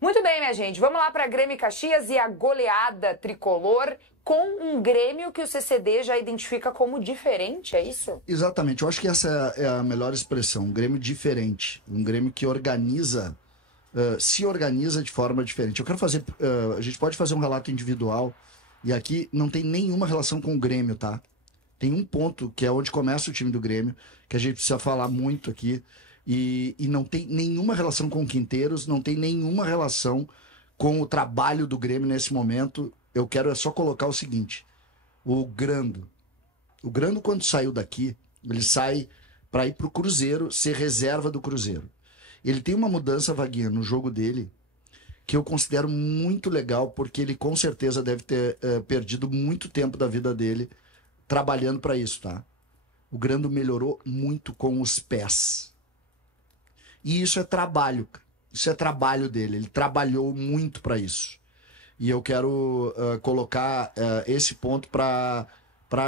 Muito bem, minha gente. Vamos lá para Grêmio e Caxias e a goleada tricolor com um Grêmio que o CCD já identifica como diferente, é isso? Exatamente. Eu acho que essa é a melhor expressão. Um Grêmio diferente. Um Grêmio que organiza, se organiza de forma diferente. Eu quero fazer... a gente pode fazer um relato individual e aqui não tem nenhuma relação com o Grêmio, tá? Tem um ponto que é onde começa o time do Grêmio, que a gente precisa falar muito aqui. E não tem nenhuma relação com o Quinteiros, não tem nenhuma relação com o trabalho do Grêmio nesse momento. Eu quero só colocar o seguinte: o Grando, quando saiu daqui, ele sai para ir para o Cruzeiro, ser reserva do Cruzeiro. Ele tem uma mudança, Vaguinha, no jogo dele, que eu considero muito legal, porque ele com certeza deve ter perdido muito tempo da vida dele trabalhando para isso, tá? O Grando melhorou muito com os pés. E isso é trabalho, isso é trabalho dele, ele trabalhou muito para isso. E eu quero colocar esse ponto para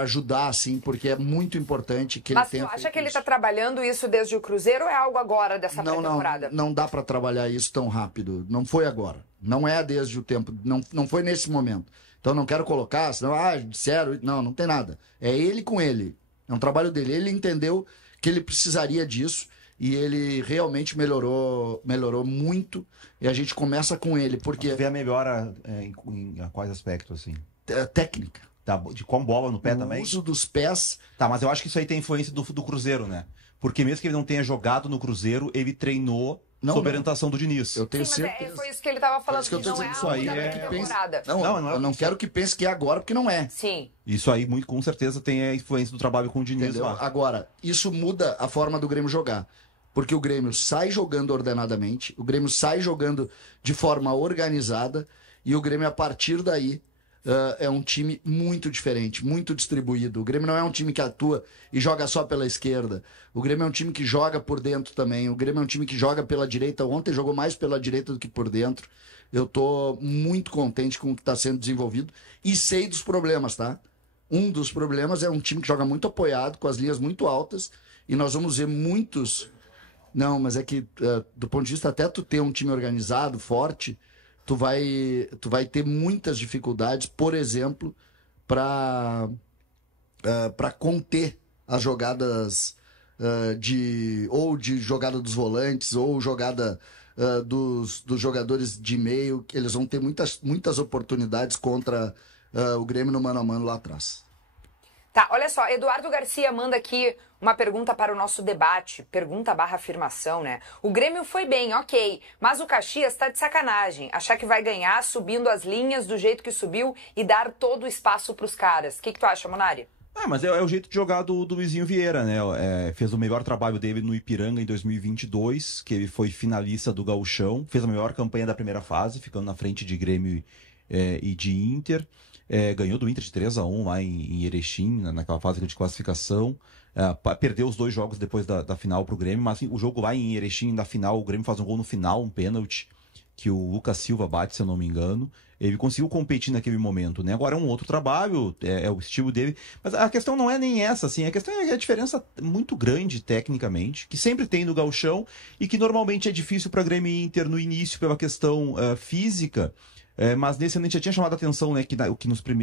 ajudar, assim, porque é muito importante que ele tenha. Mas tu acha que ele está trabalhando isso desde o Cruzeiro ou é algo agora dessa pré-temporada? Não dá para trabalhar isso tão rápido, não foi agora, não é desde o tempo, não foi nesse momento. Então não quero colocar, senão, disseram, não tem nada. É ele com ele, é um trabalho dele, ele entendeu que ele precisaria disso. E ele realmente melhorou muito. E a gente começa com ele, porque... Você vê a melhora em quais aspectos, assim? Técnica. De com bola no pé também? O uso dos pés. Tá, mas eu acho que isso aí tem influência do Cruzeiro, né? Porque mesmo que ele não tenha jogado no Cruzeiro, ele treinou sob orientação do Diniz. Eu tenho certeza. Foi isso que ele estava falando, que não é isso aí temporada. Eu não quero que pense que é agora, porque não é. Sim. Isso aí, muito com certeza, tem a influência do trabalho com o Diniz lá. Agora, isso muda a forma do Grêmio jogar. Porque o Grêmio sai jogando ordenadamente, o Grêmio sai jogando de forma organizada, e o Grêmio, a partir daí, é um time muito diferente, muito distribuído. O Grêmio não é um time que atua e joga só pela esquerda. O Grêmio é um time que joga por dentro também. O Grêmio é um time que joga pela direita. Ontem jogou mais pela direita do que por dentro. Eu tô muito contente com o que está sendo desenvolvido e sei dos problemas, tá? Um dos problemas é um time que joga muito apoiado, com as linhas muito altas, e nós vamos ver muitos... Não, mas é que, do ponto de vista até tu ter um time organizado, forte, tu vai ter muitas dificuldades, por exemplo, para conter as jogadas de jogada dos volantes, ou jogada dos jogadores de meio. Eles vão ter muitas oportunidades contra o Grêmio no mano a mano lá atrás. Tá, olha só, Eduardo Garcia manda aqui uma pergunta para o nosso debate, pergunta/afirmação, né? O Grêmio foi bem, ok, mas o Caxias tá de sacanagem, achar que vai ganhar subindo as linhas do jeito que subiu e dar todo o espaço pros caras. O que tu acha, Monari? Mas é o jeito de jogar do Luizinho Vieira, né? Fez o melhor trabalho dele no Ipiranga em 2022, que ele foi finalista do Gauchão, fez a melhor campanha da primeira fase, ficando na frente de Grêmio e de Inter. Ganhou do Inter de 3-1 lá em Erechim, naquela fase de classificação. Perdeu os 2 jogos depois da final pro Grêmio, mas o jogo lá em Erechim, na final, o Grêmio faz um gol no final, um pênalti, que o Lucas Silva bate, se eu não me engano. Ele conseguiu competir naquele momento, né? Agora é um outro trabalho, é o estilo dele. Mas a questão não é nem essa, assim. A questão é a diferença muito grande, tecnicamente, que sempre tem no gauchão e que normalmente é difícil para Grêmio e Inter no início pela questão física. Mas nesse ano a gente já tinha chamado a atenção, né, que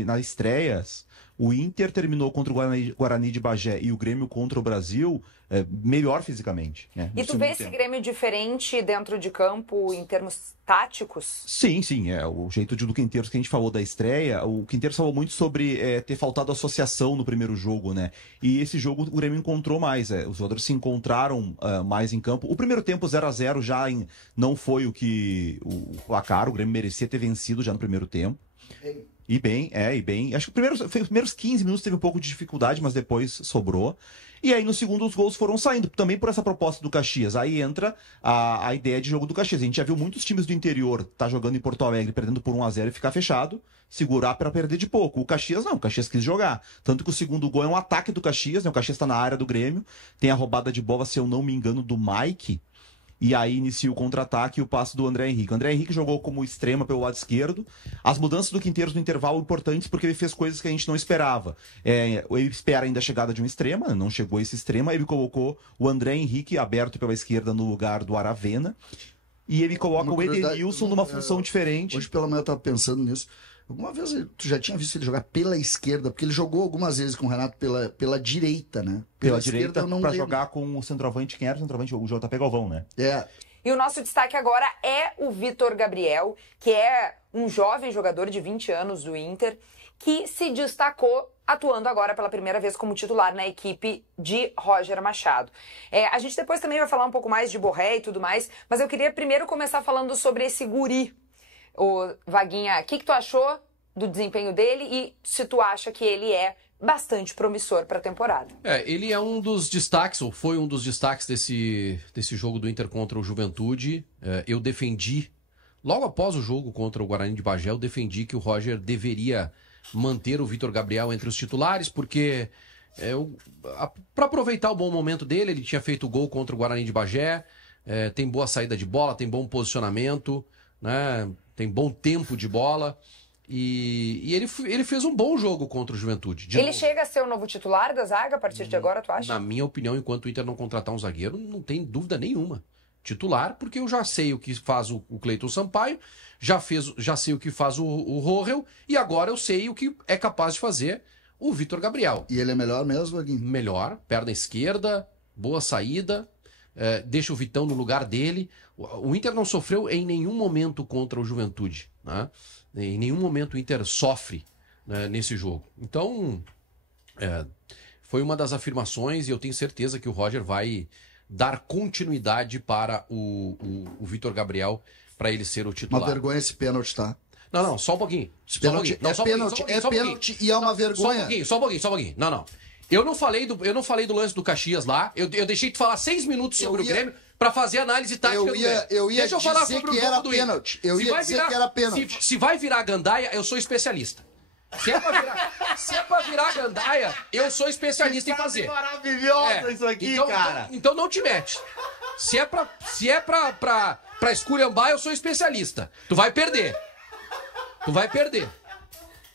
nas estreias, o Inter terminou contra o Guarani de Bagé e o Grêmio contra o Brasil melhor fisicamente. Né, e tu vê esse Grêmio diferente dentro de campo em termos táticos? Sim. O jeito do Quinteiros que a gente falou da estreia, o Quinteiros falou muito sobre ter faltado associação no primeiro jogo, né? E esse jogo o Grêmio encontrou mais. Os jogadores se encontraram mais em campo. O primeiro tempo 0-0 já não foi o placar. O Grêmio merecia ter vencido já no primeiro tempo. E bem. Acho que os primeiros 15 minutos teve um pouco de dificuldade, mas depois sobrou. E aí, no segundo, os gols foram saindo, também por essa proposta do Caxias. Aí entra a ideia de jogo do Caxias. A gente já viu muitos times do interior jogando em Porto Alegre, perdendo por 1-0 e ficar fechado, segurar para perder de pouco. O Caxias não, o Caxias quis jogar. Tanto que o segundo gol é um ataque do Caxias, né? O Caxias está na área do Grêmio, tem a roubada de bola, se eu não me engano, do Mike. E aí inicia o contra-ataque e o passe do André Henrique. O André Henrique jogou como extrema pelo lado esquerdo. As mudanças do Quinteiros no intervalo importantes porque ele fez coisas que a gente não esperava. Ele espera ainda a chegada de um extrema, não chegou esse extrema. Ele colocou o André Henrique aberto pela esquerda no lugar do Aravena. e ele coloca Uma o curiosidade, Edenilson numa função diferente. Hoje pela manhã eu tava pensando nisso. Alguma vez tu já tinha visto ele jogar pela esquerda? Porque ele jogou algumas vezes com o Renato pela direita, né? Pela direita, eu não pra lembro. jogar com o centroavante. Quem era o centroavante? O JP Galvão, né? É, E o nosso destaque agora é o Vitor Gabriel, que é um jovem jogador de 20 anos do Inter, que se destacou atuando agora pela primeira vez como titular na equipe de Roger Machado. A gente depois também vai falar um pouco mais de Borré e tudo mais, mas eu queria primeiro começar falando sobre esse guri. Ô, Vaguinha, o que tu achou do desempenho dele e se tu acha que ele é bastante promissor para a temporada? Ele é um dos destaques, ou foi um dos destaques desse jogo do Inter contra o Juventude. Eu defendi, logo após o jogo contra o Guarani de Bagé, eu defendi que o Roger deveria manter o Vitor Gabriel entre os titulares, porque para aproveitar o bom momento dele, ele tinha feito o gol contra o Guarani de Bagé, tem boa saída de bola, tem bom posicionamento, né? Tem bom tempo de bola. E ele fez um bom jogo contra o Juventude. Ele chega a ser o novo titular da zaga a partir de agora, tu acha? Na minha opinião, enquanto o Inter não contratar um zagueiro, não tem dúvida nenhuma. Titular, porque eu já sei o que faz o Cleiton Sampaio, já sei o que faz o Rohel, e agora eu sei o que é capaz de fazer o Vitor Gabriel. e ele é melhor mesmo, Vaguinho? Melhor, perna esquerda, boa saída, deixa o Vitão no lugar dele. O Inter não sofreu em nenhum momento contra o Juventude, né? Em nenhum momento o Inter sofre, né, nesse jogo. Então, foi uma das afirmações e eu tenho certeza que o Roger vai dar continuidade para o Vitor Gabriel, para ele ser o titular. Uma vergonha esse pênalti, tá? Não, só um pouquinho. Pênalti, pênalti e é uma vergonha. Só um pouquinho. Não. Eu não falei do lance do Caxias lá. Eu deixei de falar 6 minutos sobre o Grêmio para fazer análise tática do Grêmio. Deixa eu falar sobre o jogo do pênalti. Eu ia dizer que era pênalti. Se vai virar gandaia, eu sou especialista. Se é pra virar gandaia, eu sou especialista em fazer. Maravilhoso isso aqui, então, cara. Então não te mete. Se é pra esculhambar, eu sou especialista. Tu vai perder.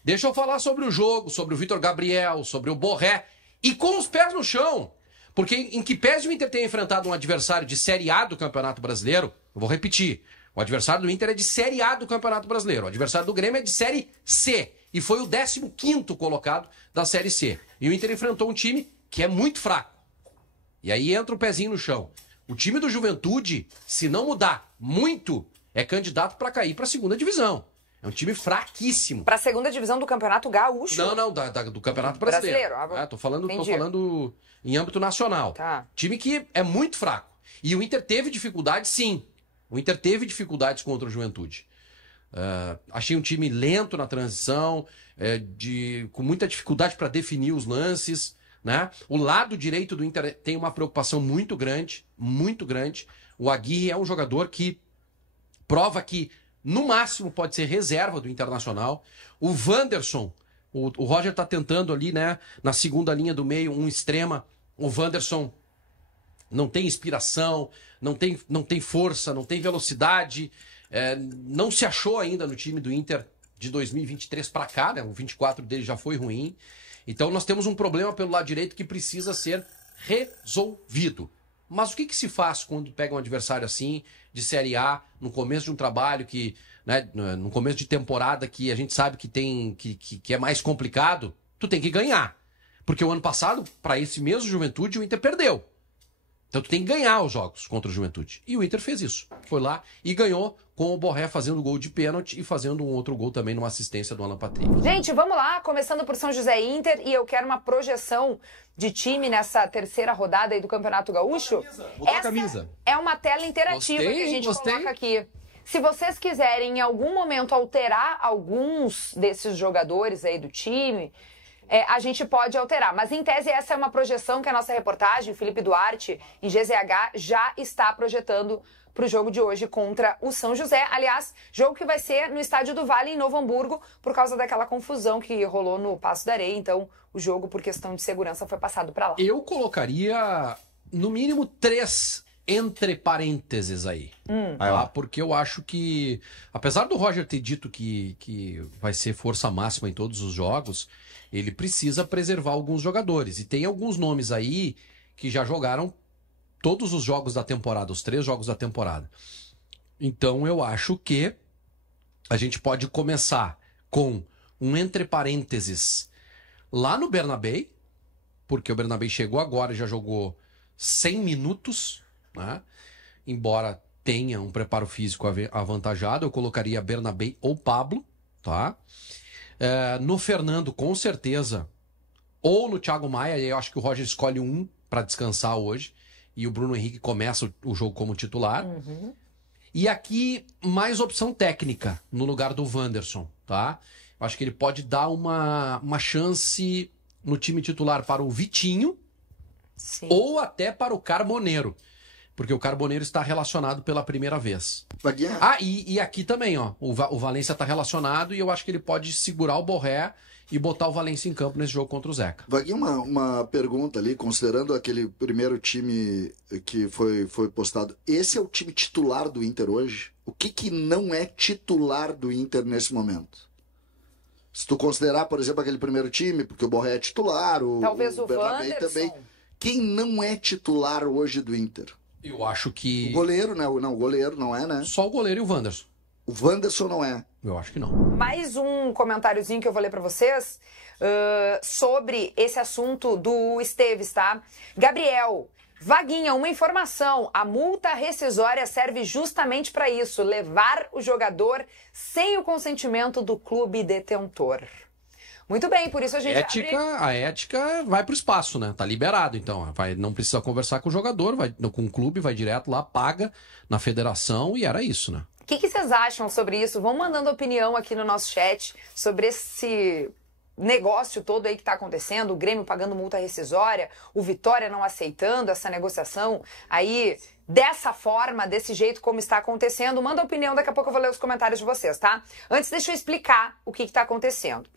Deixa eu falar sobre o jogo, sobre o Vitor Gabriel, sobre o Borré. E com os pés no chão. Porque em que pese o Inter tenha enfrentado um adversário de Série A do Campeonato Brasileiro, eu vou repetir, o adversário do Inter é de Série A do Campeonato Brasileiro, o adversário do Grêmio é de Série C, e foi o 15º colocado da Série C. E o Inter enfrentou um time que é muito fraco. E aí entra o pezinho no chão. O time do Juventude, se não mudar muito, é candidato para cair para a segunda divisão. É um time fraquíssimo. Para a segunda divisão do Campeonato Gaúcho? Não, do Campeonato Brasileiro. Tô falando em âmbito nacional. Tá. Time que é muito fraco. E o Inter teve dificuldade, sim. O Inter teve dificuldades contra o Juventude. Achei um time lento na transição, com muita dificuldade para definir os lances, né? O lado direito do Inter tem uma preocupação muito grande, muito grande. O Aguirre é um jogador que prova que no máximo pode ser reserva do Internacional. O Wanderson, o Roger tá tentando ali, né, na segunda linha do meio, um extrema. O Wanderson não tem inspiração, não tem força, não tem velocidade, não se achou ainda no time do Inter de 2023 para cá, né? O 24 dele já foi ruim. Então nós temos um problema pelo lado direito que precisa ser resolvido. Mas o que se faz quando pega um adversário assim, de Série A, no começo de um trabalho que, né, no começo de temporada que a gente sabe que é mais complicado? Tu tem que ganhar. Porque o ano passado, para esse mesmo Juventude, o Inter perdeu. Então tu tem que ganhar os jogos contra o Juventude. E o Inter fez isso. Foi lá e ganhou com o Borré fazendo gol de pênalti e fazendo um outro gol também numa assistência do Alan Patrick. Gente, vamos lá, começando por São José e Inter, e eu quero uma projeção de time nessa terceira rodada aí do Campeonato Gaúcho. Botar a camisa. É uma tela interativa que a gente coloca aqui. Se vocês quiserem em algum momento alterar alguns desses jogadores aí do time, a gente pode alterar. Mas, em tese, essa é uma projeção que a nossa reportagem, Felipe Duarte, em GZH, já está projetando para o jogo de hoje contra o São José. Aliás, jogo que vai ser no Estádio do Vale, em Novo Hamburgo, por causa daquela confusão que rolou no Passo da Areia. Então, o jogo, por questão de segurança, foi passado para lá. Eu colocaria, no mínimo, 3 entre parênteses aí. Tá? Porque eu acho que, apesar do Roger ter dito que vai ser força máxima em todos os jogos, ele precisa preservar alguns jogadores. E tem alguns nomes aí que já jogaram todos os jogos da temporada, os 3 jogos da temporada. Então eu acho que a gente pode começar com um entre parênteses lá no Bernabéu, porque o Bernabéu chegou agora e já jogou 100 minutos, né? Embora tenha um preparo físico avantajado, eu colocaria Bernabéu ou Pablo, tá? No Fernando, com certeza, ou no Thiago Maia, eu acho que o Roger escolhe um para descansar hoje, e o Bruno Henrique começa o jogo como titular. Uhum. E aqui, mais opção técnica no lugar do Wanderson, tá? Eu acho que ele pode dar uma chance no time titular para o Vitinho, Sim. ou até para o Carboneiro, porque o Carboneiro está relacionado pela primeira vez. Vaguinha, E aqui também, ó, o Valência está relacionado e eu acho que ele pode segurar o Borré e botar o Valência em campo nesse jogo contra o Zeca. Vaguinha, uma pergunta ali, considerando aquele primeiro time que foi postado, esse é o time titular do Inter hoje? O que não é titular do Inter nesse momento? Se tu considerar, por exemplo, aquele primeiro time, porque o Borré é titular, Talvez o Bernabéu Wanderson. também. Quem não é titular hoje do Inter? Eu acho que... O goleiro, né? Não, o goleiro não é, né? Só o goleiro e o Wanderson. O Wanderson não é. Eu acho que não. Mais um comentáriozinho que eu vou ler para vocês sobre esse assunto do Esteves, tá? Gabriel, Vaguinha, uma informação. A multa rescisória serve justamente para isso, levar o jogador sem o consentimento do clube detentor. Muito bem, por isso a gente A ética vai pro espaço, né? Tá liberado, então. Não precisa conversar com o jogador, vai com o clube, vai direto lá, paga na federação e era isso, né? O que vocês acham sobre isso? Vão mandando opinião aqui no nosso chat sobre esse negócio todo aí que tá acontecendo, o Grêmio pagando multa rescisória, o Vitória não aceitando essa negociação aí dessa forma, desse jeito como está acontecendo. Manda opinião, daqui a pouco eu vou ler os comentários de vocês, tá? Antes, deixa eu explicar o que tá acontecendo.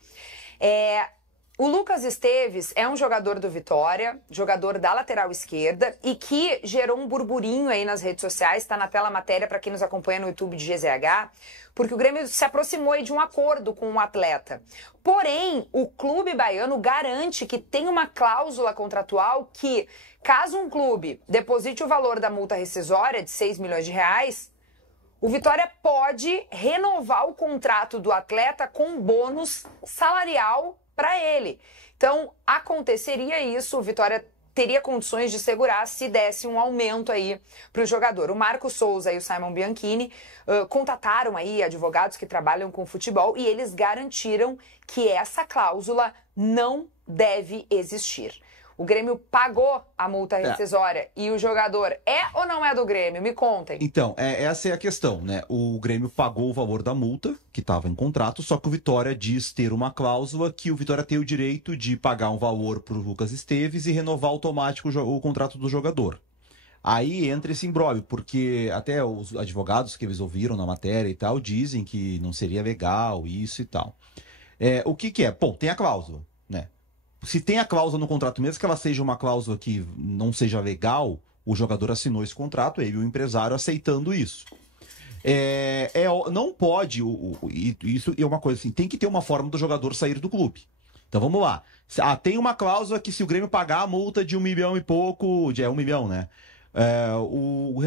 O Lucas Esteves é um jogador do Vitória, jogador da lateral esquerda e que gerou um burburinho aí nas redes sociais, está na tela a matéria para quem nos acompanha no YouTube de GZH, porque o Grêmio se aproximou aí de um acordo com o atleta. Porém, o clube baiano garante que tem uma cláusula contratual que, caso um clube deposite o valor da multa rescisória de 6 milhões de reais, o Vitória pode renovar o contrato do atleta com bônus salarial para ele. Então, aconteceria isso, o Vitória teria condições de segurar se desse um aumento aí para o jogador. O Marco Souza e o Simon Bianchini contataram aí advogados que trabalham com futebol e eles garantiram que essa cláusula não deve existir. O Grêmio pagou a multa rescisória e o jogador é ou não é do Grêmio? Me contem. Então, essa é a questão, né? O Grêmio pagou o valor da multa, que estava em contrato, só que o Vitória diz ter uma cláusula que o Vitória tem o direito de pagar um valor para o Lucas Esteves e renovar automático o contrato do jogador. Aí entra esse imbróglio, porque até os advogados que eles ouviram na matéria e tal, dizem que não seria legal isso e tal. O que é? Bom, tem a cláusula, né? Se tem a cláusula no contrato, mesmo que ela seja uma cláusula que não seja legal, o jogador assinou esse contrato, ele e o empresário aceitando isso. Não pode, isso é uma coisa assim, tem que ter uma forma do jogador sair do clube. Então vamos lá. Tem uma cláusula que se o Grêmio pagar a multa de 1 milhão e pouco, de 1 milhão, né? O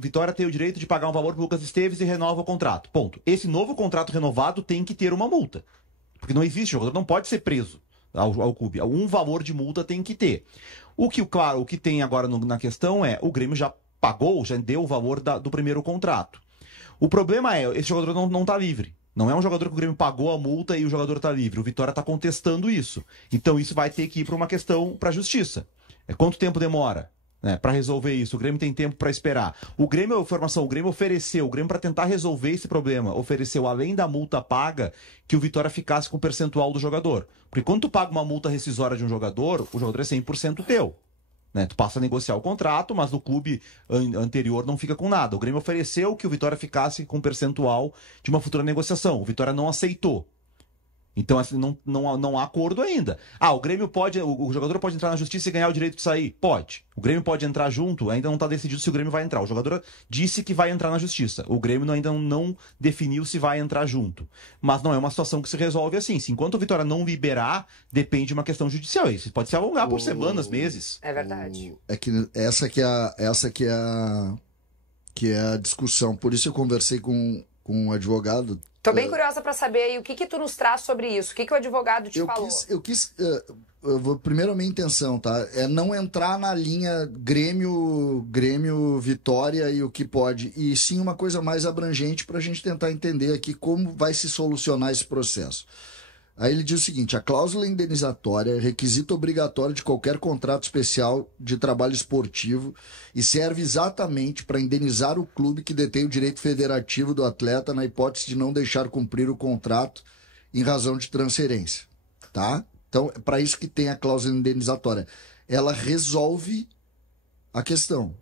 Vitória tem o direito de pagar um valor para o Lucas Esteves e renova o contrato. Ponto. Esse novo contrato renovado tem que ter uma multa. Porque não existe, o jogador não pode ser preso ao clube. Um valor de multa tem que ter. O que tem agora na questão o Grêmio já pagou, já deu o valor do primeiro contrato. O problema esse jogador não está livre. Não é um jogador que o Grêmio pagou a multa e o jogador está livre. O Vitória está contestando isso. Então isso vai ter que ir para uma questão para a justiça. Quanto tempo demora? Para resolver isso, o Grêmio tem tempo para esperar. O Grêmio ofereceu, para tentar resolver esse problema, ofereceu além da multa paga, que o Vitória ficasse com o percentual do jogador. Porque quando tu paga uma multa rescisória de um jogador, o jogador é 100% teu. Tu passa a negociar o contrato, mas o clube anterior não fica com nada. O Grêmio ofereceu que o Vitória ficasse com um percentual de uma futura negociação. O Vitória não aceitou. Então, assim, não há acordo ainda. O Grêmio pode, o jogador pode entrar na justiça e ganhar o direito de sair? Pode. O Grêmio pode entrar junto? Ainda não está decidido se o Grêmio vai entrar. O jogador disse que vai entrar na justiça. O Grêmio ainda não definiu se vai entrar junto. Mas não é uma situação que se resolve assim. Enquanto o Vitória não liberar, depende de uma questão judicial. Isso pode se alongar por semanas, meses. É verdade. É que essa que é que é a discussão. Por isso eu conversei com um advogado. Tô bem curiosa para saber aí o que tu nos traz sobre isso. O que o advogado te falou? Primeiro, a minha intenção, tá? É não entrar na linha Grêmio, Vitória e o que pode. E sim uma coisa mais abrangente para a gente tentar entender aqui como vai se solucionar esse processo. Aí ele diz o seguinte: a cláusula indenizatória é requisito obrigatório de qualquer contrato especial de trabalho esportivo e serve exatamente para indenizar o clube que detém o direito federativo do atleta na hipótese de não deixar cumprir o contrato em razão de transferência, tá? Então, é para isso que tem a cláusula indenizatória. Ela resolve a questão.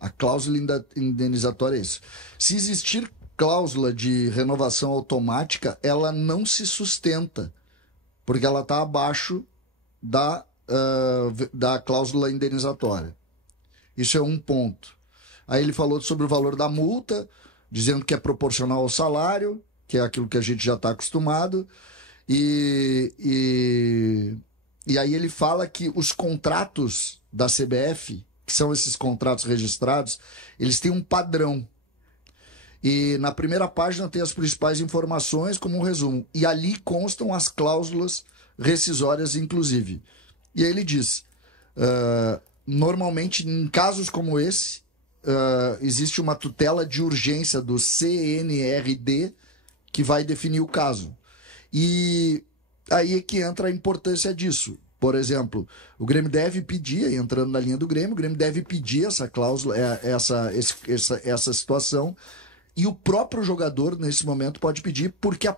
A cláusula indenizatória é isso. Se existir cláusula de renovação automática, ela não se sustenta, porque ela está abaixo da cláusula indenizatória. Isso é um ponto. Aí ele falou sobre o valor da multa, dizendo que é proporcional ao salário, que é aquilo que a gente já está acostumado. E aí ele fala que os contratos da CBF, que são esses contratos registrados, eles têm um padrão. E na primeira página tem as principais informações como um resumo. E ali constam as cláusulas rescisórias, inclusive. E aí ele diz, normalmente em casos como esse, existe uma tutela de urgência do CNRD que vai definir o caso. E aí é que entra a importância disso. Por exemplo, o Grêmio deve pedir, entrando na linha do Grêmio, o Grêmio deve pedir essa cláusula, essa situação. E o próprio jogador, nesse momento, pode pedir porque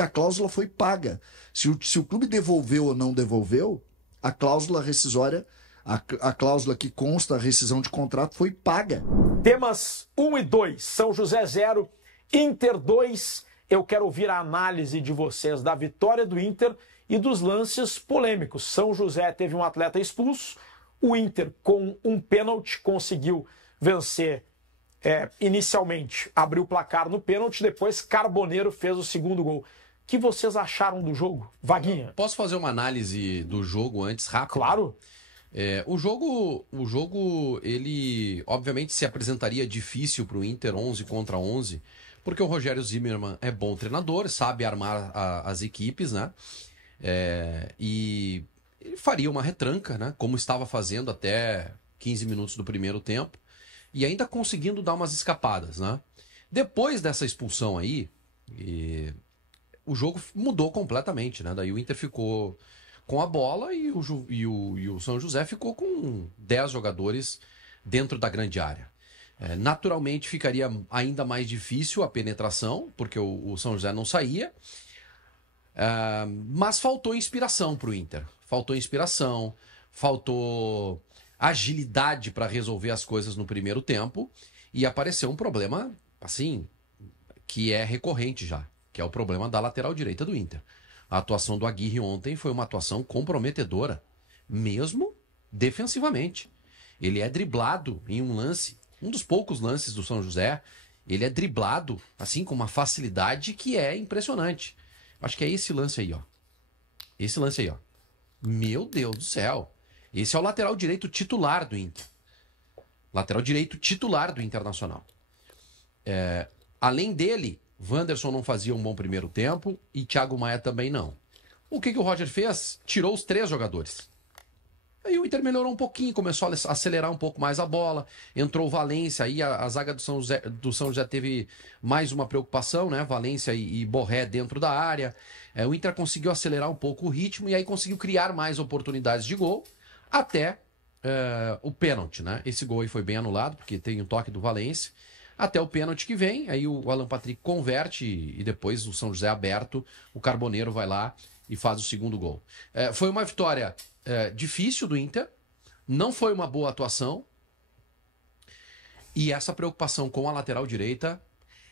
a cláusula foi paga. Se o clube devolveu ou não devolveu, a cláusula rescisória, a cláusula que consta a rescisão de contrato foi paga. Temas 1 e 2, São José 0, Inter 2. Eu quero ouvir a análise de vocês da vitória do Inter e dos lances polêmicos. São José teve um atleta expulso, o Inter, com um pênalti, conseguiu vencer. Inicialmente abriu o placar no pênalti, depois Carboneiro fez o segundo gol. O que vocês acharam do jogo? Vaguinha? Posso fazer uma análise do jogo antes, rápido? Claro. O jogo, ele obviamente se apresentaria difícil para o Inter, 11 contra 11, porque o Rogério Zimmermann é bom treinador, sabe armar as equipes, né? E ele faria uma retranca, né? Como estava fazendo até 15 minutos do primeiro tempo. E ainda conseguindo dar umas escapadas, né? Depois dessa expulsão aí, o jogo mudou completamente, né? Daí o Inter ficou com a bola e o São José ficou com 10 jogadores dentro da grande área. Naturalmente ficaria ainda mais difícil a penetração, porque o São José não saía. Mas faltou inspiração para o Inter. Faltou inspiração, faltou agilidade para resolver as coisas no primeiro tempo, e apareceu um problema, assim, que é recorrente já, que é o problema da lateral direita do Inter. A atuação do Aguirre ontem foi uma atuação comprometedora, mesmo defensivamente. Ele é driblado em um lance, um dos poucos lances do São José, ele é driblado, assim, com uma facilidade que é impressionante. Acho que é esse lance aí, ó. Esse lance aí, ó. Meu Deus do céu. Esse é o lateral direito titular do Inter. Lateral direito titular do Internacional. Além dele, Wanderson não fazia um bom primeiro tempo e Thiago Maia também não. O que o Roger fez? Tirou os 3 jogadores. Aí o Inter melhorou um pouquinho, começou a acelerar um pouco mais a bola. Entrou o Valência, aí a zaga do São José teve mais uma preocupação, né? Valência e Borré dentro da área. O Inter conseguiu acelerar um pouco o ritmo e aí conseguiu criar mais oportunidades de gol. Até o pênalti, né? Esse gol aí foi bem anulado, porque tem um toque do Valência. Até o pênalti que vem, aí o Alan Patrick converte e depois o São José aberto, o Carboneiro vai lá e faz o segundo gol. Foi uma vitória difícil do Inter, não foi uma boa atuação, e essa preocupação com a lateral direita,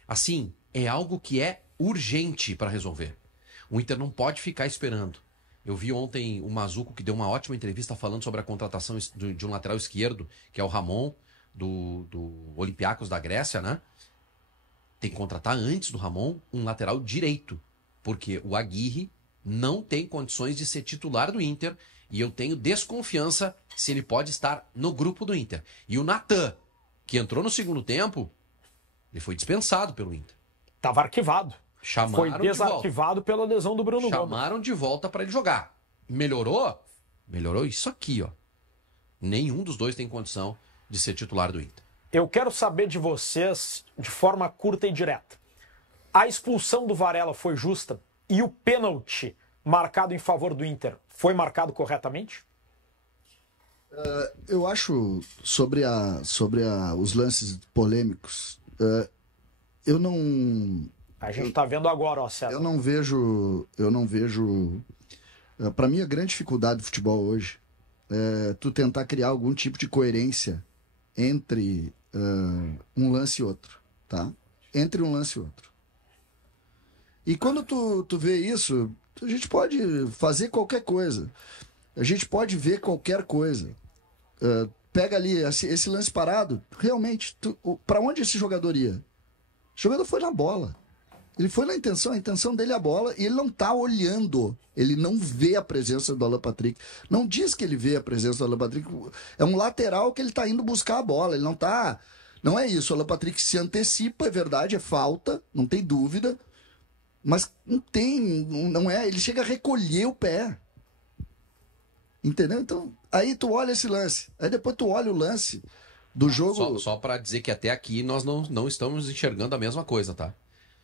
assim, é algo que é urgente para resolver. O Inter não pode ficar esperando. Eu vi ontem o Mazuco, que deu uma ótima entrevista falando sobre a contratação de um lateral esquerdo, que é o Ramon, do Olympiacos da Grécia, né? Tem que contratar antes do Ramon um lateral direito, porque o Aguirre não tem condições de ser titular do Inter e eu tenho desconfiança se ele pode estar no grupo do Inter. E o Natan, que entrou no segundo tempo, Ele foi dispensado pelo Inter. Estava arquivado. Chamaram Foi desarquivado pela lesão do Bruno Gomes. Chamaram de volta para ele jogar. Melhorou? Melhorou isso aqui, ó. Nenhum dos dois tem condição de ser titular do Inter. Eu quero saber de vocês, de forma curta e direta. A expulsão do Varela foi justa? E o pênalti marcado em favor do Inter foi marcado corretamente? Eu acho, sobre os lances polêmicos, eu não... A gente está vendo agora, ó, César. Eu não vejo... Para mim, a grande dificuldade do futebol hoje é tu tentar criar algum tipo de coerência entre um lance e outro, tá? Entre um lance e outro. E quando tu vê isso, a gente pode fazer qualquer coisa. A gente pode ver qualquer coisa. Pega ali esse lance parado, realmente, para onde esse jogador ia? O jogador foi na bola. Ele foi na intenção, a intenção dele é a bola, e ele não tá olhando. Ele não vê a presença do Alan Patrick. Não diz que ele vê a presença do Alan Patrick. É um lateral que ele tá indo buscar a bola. Ele não tá... Não é isso. O Alan Patrick se antecipa, é verdade, é falta, não tem dúvida. Mas não é. Ele chega a recolher o pé. Entendeu? Então, aí tu olha esse lance. Aí depois tu olha o lance do jogo... Só para dizer que até aqui nós não estamos enxergando a mesma coisa, tá?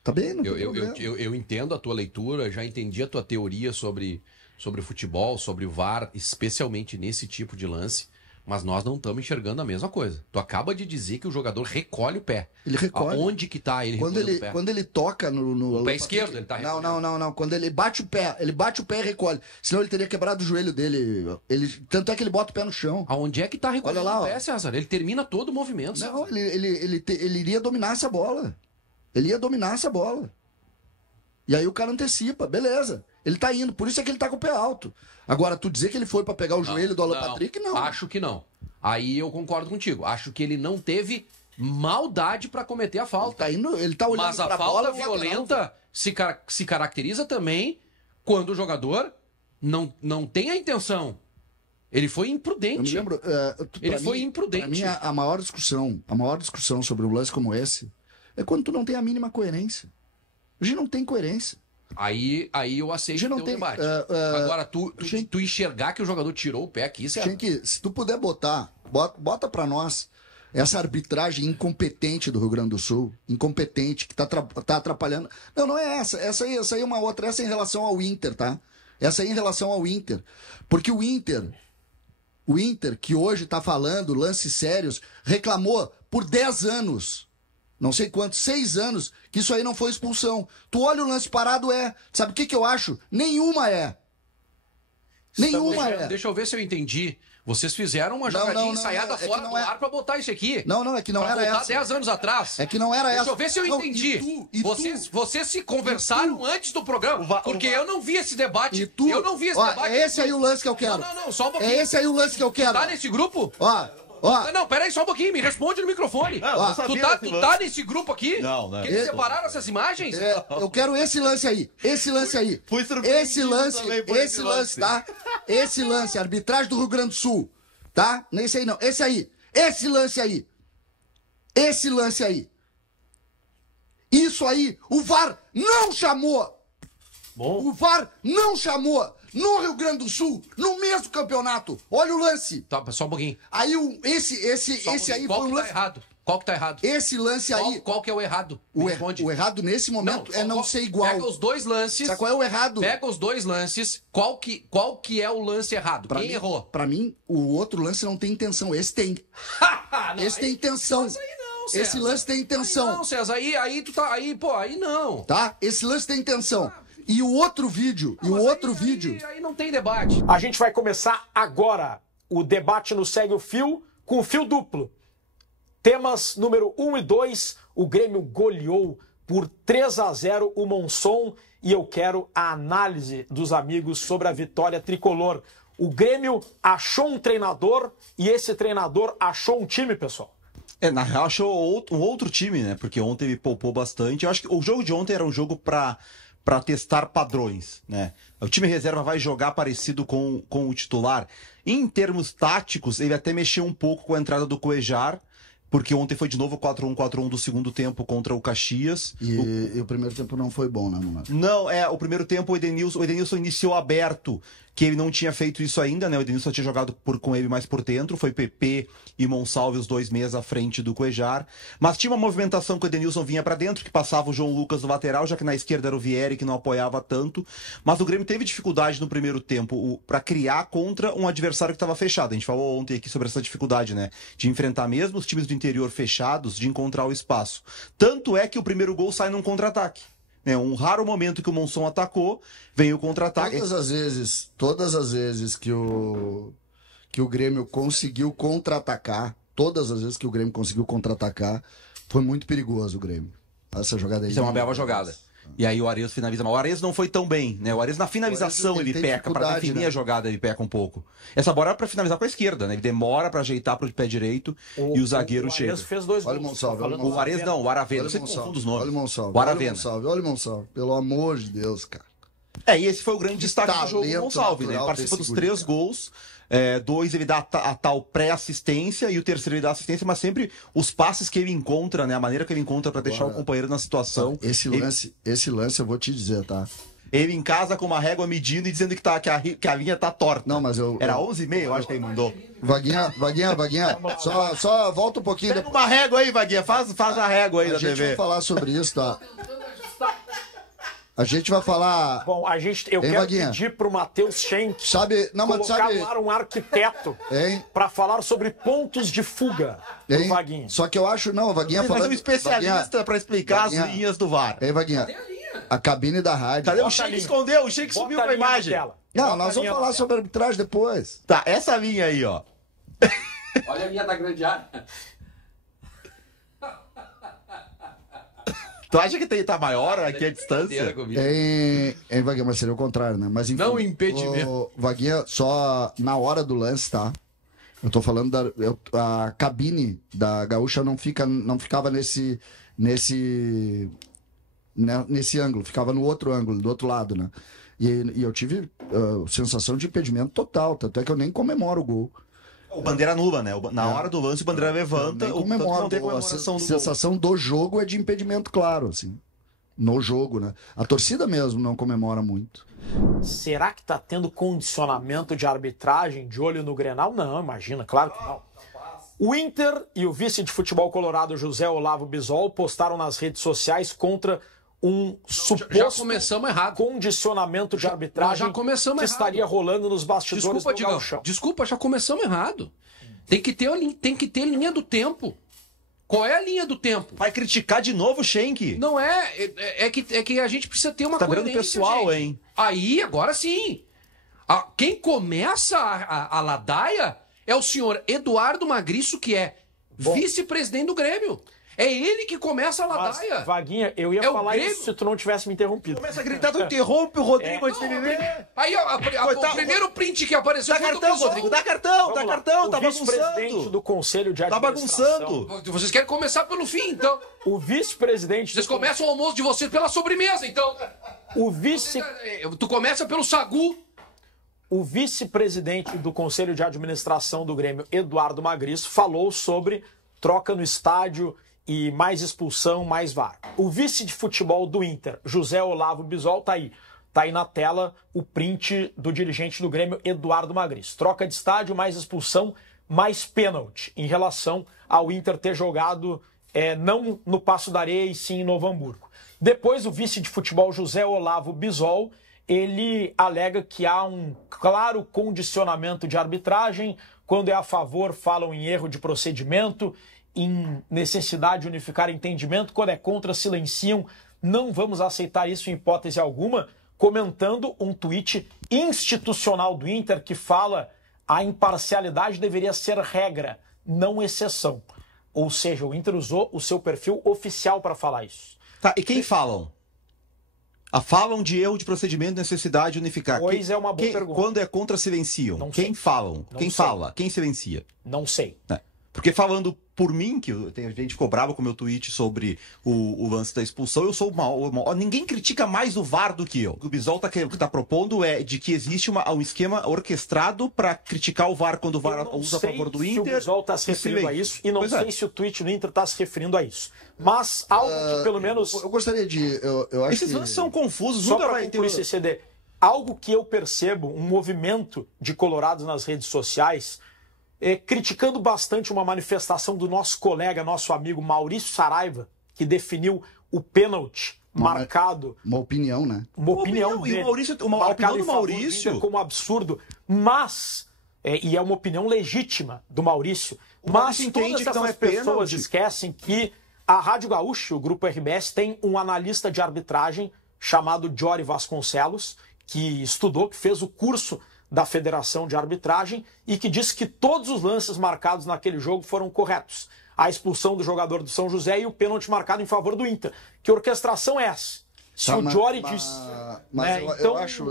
Tá bem, não tem problema. Eu entendo a tua leitura, já entendi a tua teoria sobre o futebol, sobre o VAR, especialmente nesse tipo de lance, mas nós não estamos enxergando a mesma coisa. Tu acaba de dizer que o jogador recolhe o pé. Ele recolhe. Aonde que tá ele recolhendo o pé? Quando ele toca no pé esquerdo, ele tá recolhendo. Não. Quando ele bate o pé e recolhe. Senão ele teria quebrado o joelho dele. Tanto é que ele bota o pé no chão. Aonde é que tá recolhendo Olha lá, o pé, César? Ele termina todo o movimento, César. Não, ele iria dominar essa bola. Ele ia dominar essa bola. E aí o cara antecipa, beleza. Ele tá indo, por isso é que ele tá com o pé alto. Agora, tu dizer que ele foi pra pegar o joelho do Alan Patrick, não. Acho que não. Aí eu concordo contigo. Acho que ele não teve maldade pra cometer a falta. Ele tá olhando Mas a pra falta bola, violenta se caracteriza também quando o jogador não tem a intenção. Ele foi imprudente. Eu me lembro, ele foi imprudente. Pra mim, a maior discussão sobre um lance como esse é quando tu não tem a mínima coerência. A gente não tem coerência. Aí eu aceito o teu debate. Agora, tu enxergar que o jogador tirou o pé aqui, certo? Se tu puder bota pra nós essa arbitragem incompetente do Rio Grande do Sul, incompetente, que tá atrapalhando. Não é essa. Essa aí é uma outra. Essa é em relação ao Inter, tá? Essa aí é em relação ao Inter. Porque o Inter, que hoje tá falando lances sérios, reclamou por 10 anos. Não sei quantos, 6 anos, que isso aí não foi expulsão. Tu olha o lance parado, Sabe o que eu acho? Nenhuma é. Deixa eu ver se eu entendi. Vocês fizeram uma jogadinha ensaiada fora do ar pra botar isso aqui. Não, é que não era essa. 10 anos atrás. É que não era essa. Deixa eu ver se eu entendi. Vocês se conversaram antes do programa, porque eu não vi esse debate. Eu não vi esse debate. É esse aí o lance que eu quero. Não, só um pouquinho. É esse aí o lance que eu quero. Tá nesse grupo? Não, peraí, só um pouquinho, me responde no microfone. Tu tá nesse grupo aqui? Não. Que eles separaram essas imagens? Eu quero esse lance aí. Fui surpreendido Esse lance, tá? Esse lance, arbitragem do Rio Grande do Sul. Tá? Não é esse aí, não. Esse aí. Esse lance aí. Esse lance aí. Isso aí, o VAR não chamou. Bom. O VAR não chamou. No Rio Grande do Sul, no mesmo campeonato. Olha o lance. Tá, só um pouquinho. Aí esse aí qual foi um que lance. tá errado? Qual que tá errado? Esse lance aí. Qual que é o errado? O errado nesse momento é não ser igual. Pega os dois lances. Sabe qual é o errado? Pega os dois lances. Qual que é o lance errado? Quem errou? Pra mim, o outro lance não tem intenção. Esse tem. Esse tem intenção. Mas aí não, César. Esse lance tem intenção. Aí não, César. Aí tu tá. Aí não. Tá? Esse lance tem intenção. E o outro vídeo, Aí não tem debate. A gente vai começar agora. O debate no Segue o Fio, com o fio duplo. Temas número 1 e 2. O Grêmio goleou por 3-0 o Monson. E eu quero a análise dos amigos sobre a vitória tricolor. O Grêmio achou um treinador e esse treinador achou um time, pessoal. Na real, achou um outro time, né? Porque ontem ele poupou bastante. Eu acho que o jogo de ontem era um jogo para testar padrões, né? O time reserva vai jogar parecido com o titular. Em termos táticos, ele até mexeu um pouco com a entrada do Cuéllar, porque ontem foi de novo 4-1 do segundo tempo contra o Caxias. E o primeiro tempo não foi bom, né, mano? Não, o primeiro tempo o Edenilson iniciou aberto, que ele não tinha feito isso ainda, né? O Edenilson tinha jogado com ele mais por dentro, foi PP e Monsalve os 2 meias à frente do Cuejar. Mas tinha uma movimentação que o Edenilson vinha pra dentro, que passava o João Lucas do lateral, já que na esquerda era o Vieri, que não apoiava tanto. Mas o Grêmio teve dificuldade no primeiro tempo pra criar contra um adversário que estava fechado. A gente falou ontem aqui sobre essa dificuldade, né? De enfrentar mesmo os times do interior fechados, de encontrar o espaço. Tanto é que o primeiro gol sai num contra-ataque. Um raro momento que o Monson atacou, vem o contra-ataque. Todas as vezes que o Grêmio conseguiu contra-atacar, foi muito perigoso o Grêmio. Essa jogada aí. Isso é uma bela jogada. E aí o Ares finaliza, mas o Ares não foi tão bem, né? O Ares na finalização ele peca, para definir a jogada ele peca um pouco. Essa bola era pra finalizar com a esquerda, né? Ele demora pra ajeitar pro pé direito e o zagueiro chega. O Ares fez 2 gols. Olha o Monsalve. O Ares não, o Aravena. Você confunde os nomes. Olha o Monsalve. O Aravena. Olha o Monsalve. Pelo amor de Deus, cara. E esse foi o grande destaque do jogo do Monsalve, né? Ele participa dos 3 gols. 2 ele dá a tal pré-assistência e o terceiro ele dá assistência, mas sempre os passes que ele encontra, né? A maneira que ele encontra pra deixar o companheiro na situação. Esse lance eu vou te dizer, tá? Ele em casa com uma régua medindo e dizendo que a linha tá torta. Não, mas Era 11h30, eu acho que ele mandou. Vaguinha. Só volta um pouquinho. Pega uma régua aí, Vaguinha. Faz a régua aí da TV. A gente vai falar sobre isso, tá? A gente vai falar... Bom, eu quero Vaguinha? pedir pro Matheus Schenck colocar no ar um arquiteto para falar sobre pontos de fuga do Vaguinha. Só que eu acho... Não, Vaguinha falando... Mas um especialista para explicar as linhas do VAR. Vaguinha, a cabine da rádio... Cadê o Schenck? Escondeu, o Schenck subiu pra imagem. Não, nós vamos falar sobre arbitragem depois. Tá, essa linha aí, ó. Olha a linha da grande área. Tu acha que tá maior aqui a distância? Vaguinha, mas seria o contrário, né? Mas enfim, não impedimento. Vaguinha, só na hora do lance, tá? Eu tô falando a cabine da Gaúcha não ficava nesse ângulo, ficava no outro ângulo, do outro lado, né? E eu tive sensação de impedimento total, tanto é que eu nem comemoro o gol. O Bandeira anula, né? Na hora do lance, o Bandeira levanta. Não tem comemoração. A sensação do jogo é de impedimento, claro, assim. No jogo, né? A torcida mesmo não comemora muito. Será que tá tendo condicionamento de arbitragem de olho no Grenal? Não, imagina, claro que não. O Inter e o vice de futebol colorado José Olavo Bisol postaram nas redes sociais contra um suposto já começamos errado. Condicionamento de arbitragem que estaria rolando nos bastidores do Gauchão. Desculpa, já começamos errado. Tem que ter linha do tempo. Qual é a linha do tempo? Vai criticar de novo o Schenck? Não é que a gente precisa ter uma coerência. Tá virando pessoal, gente. Hein? Aí, agora sim. Quem começa a ladaia é o senhor Eduardo Magriço, que é vice-presidente do Grêmio. É ele que começa a ladaia. Mas, Vaguinha, eu ia falar isso se tu não tivesse me interrompido. Começa a gritar, tu interrompe o Rodrigo antes de me ver. Aí, o primeiro print que apareceu foi do cartão, Rodrigo, dá cartão, tá bagunçando. O vice-presidente do Conselho de Administração. Tá bagunçando. Vocês querem começar pelo fim, então. O vice-presidente... Vocês começam o almoço de vocês pela sobremesa, então. Tu começa pelo sagu. O vice-presidente do Conselho de Administração do Grêmio, Eduardo Magriço, falou sobre troca no estádio e mais expulsão, mais VAR. O vice de futebol do Inter, José Olavo Bisol, tá aí. Tá aí na tela o print do dirigente do Grêmio, Eduardo Magriço. Troca de estádio, mais expulsão, mais pênalti, em relação ao Inter ter jogado não no Paço da Areia e sim em Novo Hamburgo. Depois, o vice de futebol, José Olavo Bisol, ele alega que há um claro condicionamento de arbitragem. Quando é a favor, falam em erro de procedimento, em necessidade de unificar entendimento. Quando é contra, silenciam. Não vamos aceitar isso em hipótese alguma. Comentando um tweet institucional do Inter que fala a imparcialidade deveria ser regra, não exceção. Ou seja, o Inter usou o seu perfil oficial para falar isso. Tá, e quem falam? Falam de erro de procedimento, necessidade de unificar. Pois é uma boa pergunta. Quando é contra, silenciam. Não quem sei. falam? Não quem sei. fala? Quem silencia? Não sei. Porque falando por mim, que a gente ficou bravo com o meu tweet sobre o lance da expulsão, eu sou ninguém critica mais o VAR do que eu. O que o Bisol tá propondo é de que existe um esquema orquestrado para criticar o VAR quando o VAR usa a favor do Inter. Se o Bisol está se referindo a isso, e não sei se o tweet do Inter está se referindo a isso. Mas algo que pelo menos... Eu gostaria de... Eu acho esses lances são confusos, só nunca para vai ter... concluir, CCD, algo que eu percebo, um movimento de colorados nas redes sociais... criticando bastante uma manifestação do nosso colega, nosso amigo Maurício Saraiva, que definiu o pênalti marcado. Uma opinião, né? Uma opinião dele. E a opinião do Maurício como absurdo, mas e é uma opinião legítima do Maurício. Mas todas essas pessoas esquecem que a Rádio Gaúcha, o Grupo RBS, tem um analista de arbitragem chamado Jory Vasconcelos, que estudou, que fez o curso da Federação de Arbitragem e que disse que todos os lances marcados naquele jogo foram corretos. A expulsão do jogador do São José e o pênalti marcado em favor do Inter. Que orquestração é essa? Se o Jory diz... eu acho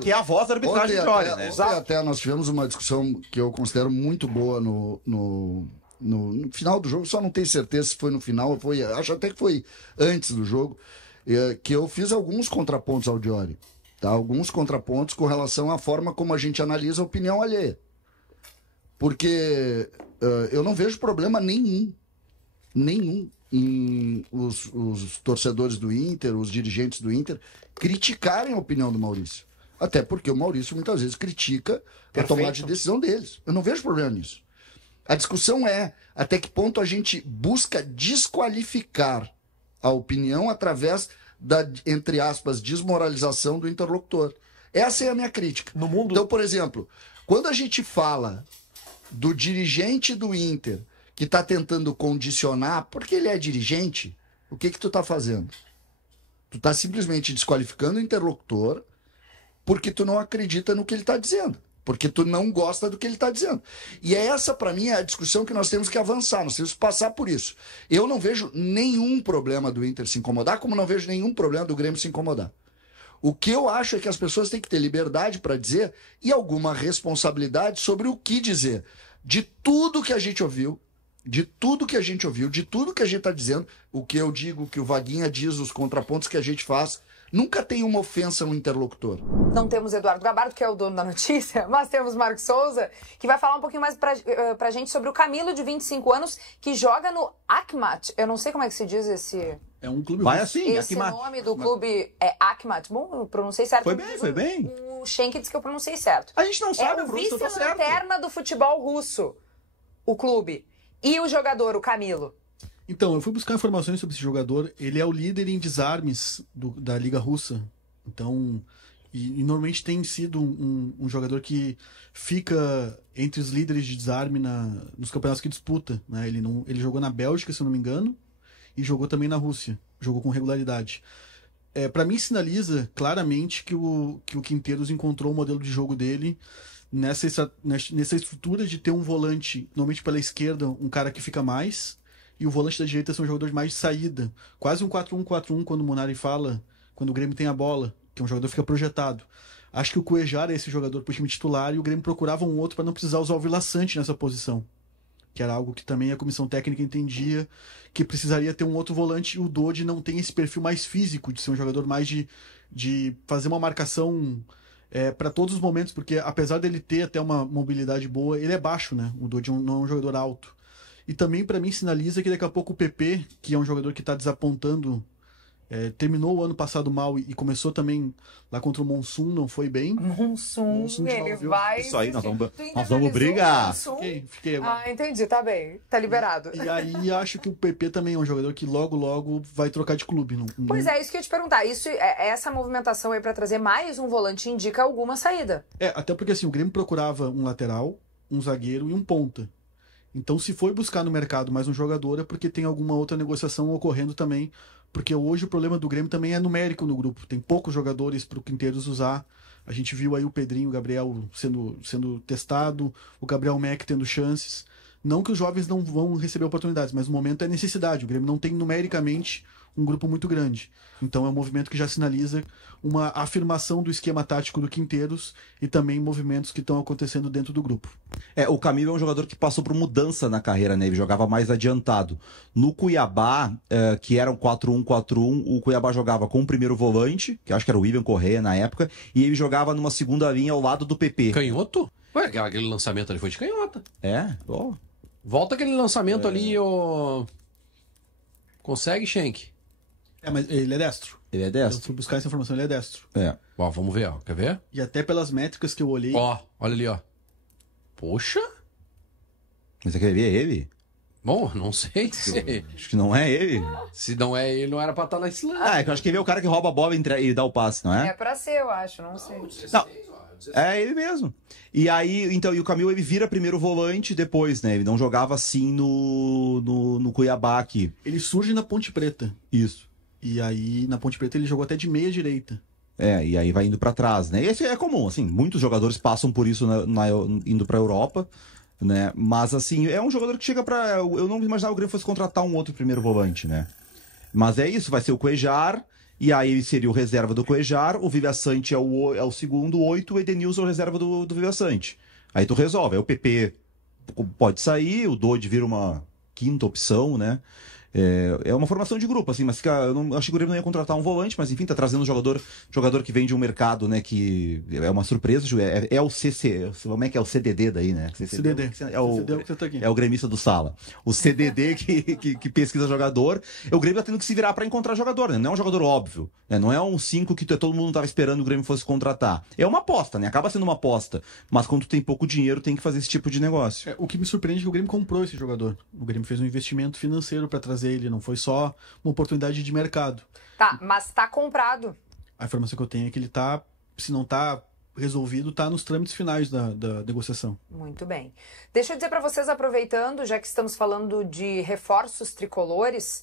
que é a voz da arbitragem do Jory, né? Até nós tivemos uma discussão que eu considero muito boa no final do jogo, só não tenho certeza se foi no final, acho até que foi antes do jogo, que eu fiz alguns contrapontos ao Jory. Tá? Alguns contrapontos com relação à forma como a gente analisa a opinião alheia. Porque eu não vejo problema nenhum em os torcedores do Inter, os dirigentes do Inter, criticarem a opinião do Maurício. Até porque o Maurício muitas vezes critica a tomada de decisão deles. Eu não vejo problema nisso. A discussão é até que ponto a gente busca desqualificar a opinião através da, entre aspas, desmoralização do interlocutor. Essa é a minha crítica. No mundo... Então, por exemplo, quando a gente fala do dirigente do Inter que está tentando condicionar, porque ele é dirigente, o que tu está fazendo? Tu está simplesmente desqualificando o interlocutor porque tu não acredita no que ele está dizendo. Porque tu não gosta do que ele está dizendo. E é essa, para mim, a discussão que nós temos que avançar, nós temos que passar por isso. Eu não vejo nenhum problema do Inter se incomodar, como não vejo nenhum problema do Grêmio se incomodar. O que eu acho é que as pessoas têm que ter liberdade para dizer e alguma responsabilidade sobre o que dizer. De tudo que a gente ouviu, de tudo que a gente está dizendo, o que eu digo, o que o Vaguinha diz, os contrapontos que a gente faz... Nunca tem uma ofensa no interlocutor. Não temos Eduardo Gabardo, que é o dono da notícia, mas temos Marcos Souza, que vai falar um pouquinho mais pra gente sobre o Camilo, de 25 anos, que joga no Akmat. Eu não sei como é que se diz esse... É um clube... Vai assim, esse nome do clube é Akmat. Bom, eu pronunciei certo. Foi bem. O Schenk disse que eu pronunciei certo. A gente não sabe, o vice-lanterna do futebol russo, o clube. E o jogador, o Camilo. Então, eu fui buscar informações sobre esse jogador. Ele é o líder em desarmes da Liga Russa. Então, e normalmente tem sido um jogador que fica entre os líderes de desarme nos campeonatos que disputa. Né? Ele jogou na Bélgica, se eu não me engano, e jogou também na Rússia. Jogou com regularidade. Para mim, sinaliza claramente que o Quinteiros encontrou o modelo de jogo dele nessa estrutura de ter um volante, normalmente pela esquerda, um cara que fica mais... E o volante da direita são jogadores mais de saída. Quase um 4-1-4-1 quando o Munari fala, quando o Grêmio tem a bola, que um jogador fica projetado. Acho que o Cuejar é esse jogador para o time titular e o Grêmio procurava um outro para não precisar usar o Vila Sante nessa posição. Que era algo que também a comissão técnica entendia que precisaria ter um outro volante e o Dodi não tem esse perfil mais físico de ser um jogador mais de fazer uma marcação para todos os momentos, porque apesar dele ter até uma mobilidade boa, ele é baixo, né? O Dodi não é um jogador alto. E também, para mim, sinaliza que daqui a pouco o PP, que é um jogador que está desapontando, terminou o ano passado mal e começou também lá contra o Monsun, não foi bem. Monsun ele vai... Isso aí, nós vamos brigar. Fiquei agora. Ah, entendi, tá bem, tá liberado. E aí acho que o PP também é um jogador que logo vai trocar de clube. Pois é, isso que eu ia te perguntar. Essa movimentação aí para trazer mais um volante indica alguma saída. Até porque assim, o Grêmio procurava um lateral, um zagueiro e um ponta. Então, se foi buscar no mercado mais um jogador, é porque tem alguma outra negociação ocorrendo também. Porque hoje o problema do Grêmio também é numérico no grupo. Tem poucos jogadores para o Quinteiros usar. A gente viu aí o Pedrinho, o Gabriel sendo testado, o Gabriel Mack tendo chances. Não que os jovens não vão receber oportunidades, mas no momento é necessidade. O Grêmio não tem numericamente um grupo muito grande. Então é um movimento que já sinaliza uma afirmação do esquema tático do Quinteiros e também movimentos que estão acontecendo dentro do grupo. O Camilo é um jogador que passou por mudança na carreira, né? Ele jogava mais adiantado. No Cuiabá, que era um 4-1-4-1, o Cuiabá jogava com o primeiro volante, que eu acho que era o William Correa na época, e ele jogava numa segunda linha ao lado do PP. Canhoto? Ué, aquele lançamento ali foi de canhota. Oh. Volta aquele lançamento ali, ô... Consegue, Schenck? Mas ele é destro. Ele é Eu destro? fui buscar essa informação, ele é destro. Ó, vamos ver, ó. Quer ver? E até pelas métricas que eu olhei... Ó, olha ali, ó. Poxa. Mas você quer ver ele? Bom, não sei se... Acho que não é ele. Se não é ele, não era pra estar nesse lado. É que eu acho que ele é o cara que rouba a bola e dá o passe, não É é? pra ser, eu acho, não sei. Não. É ele mesmo. E aí, então, e o Camilo ele vira primeiro volante depois, né? Ele não jogava assim no Cuiabá aqui. Ele surge na Ponte Preta. Isso. E aí, na Ponte Preta, ele jogou até de meia direita. E aí vai indo pra trás, né? E esse é comum, assim, muitos jogadores passam por isso indo pra Europa, né? Mas, assim, é um jogador que chega pra... Eu não imaginava que o Grêmio fosse contratar um outro primeiro volante, né? Mas é isso, vai ser o Cuejar, e aí seria o reserva do Cuejar, o Viva Sante é o segundo, 8, o Edenilson é o reserva do Viva Sante. Aí tu resolve, aí o PP pode sair, o Dodi vira uma quinta opção, né? É uma formação de grupo, assim, mas eu não achei que o Grêmio não ia contratar um volante, mas enfim, tá trazendo um jogador que vem de um mercado, né, que é uma surpresa, é o CC, como é que é o CDD daí, né? CDD. É o gremista do Sala. O CDD que pesquisa jogador. O Grêmio tá tendo que se virar pra encontrar jogador, né? Não é um jogador óbvio, né? Não é um 5 que todo mundo tava esperando o Grêmio fosse contratar. É uma aposta, né? Acaba sendo uma aposta, mas quando tu tem pouco dinheiro, tem que fazer esse tipo de negócio. O que me surpreende é que o Grêmio comprou esse jogador. O Grêmio fez um investimento financeiro pra trazer ele, não foi só uma oportunidade de mercado. Tá, mas tá comprado. A informação que eu tenho é que ele tá, se não tá resolvido, tá nos trâmites finais da negociação. Muito bem. Deixa eu dizer para vocês, aproveitando, já que estamos falando de reforços tricolores,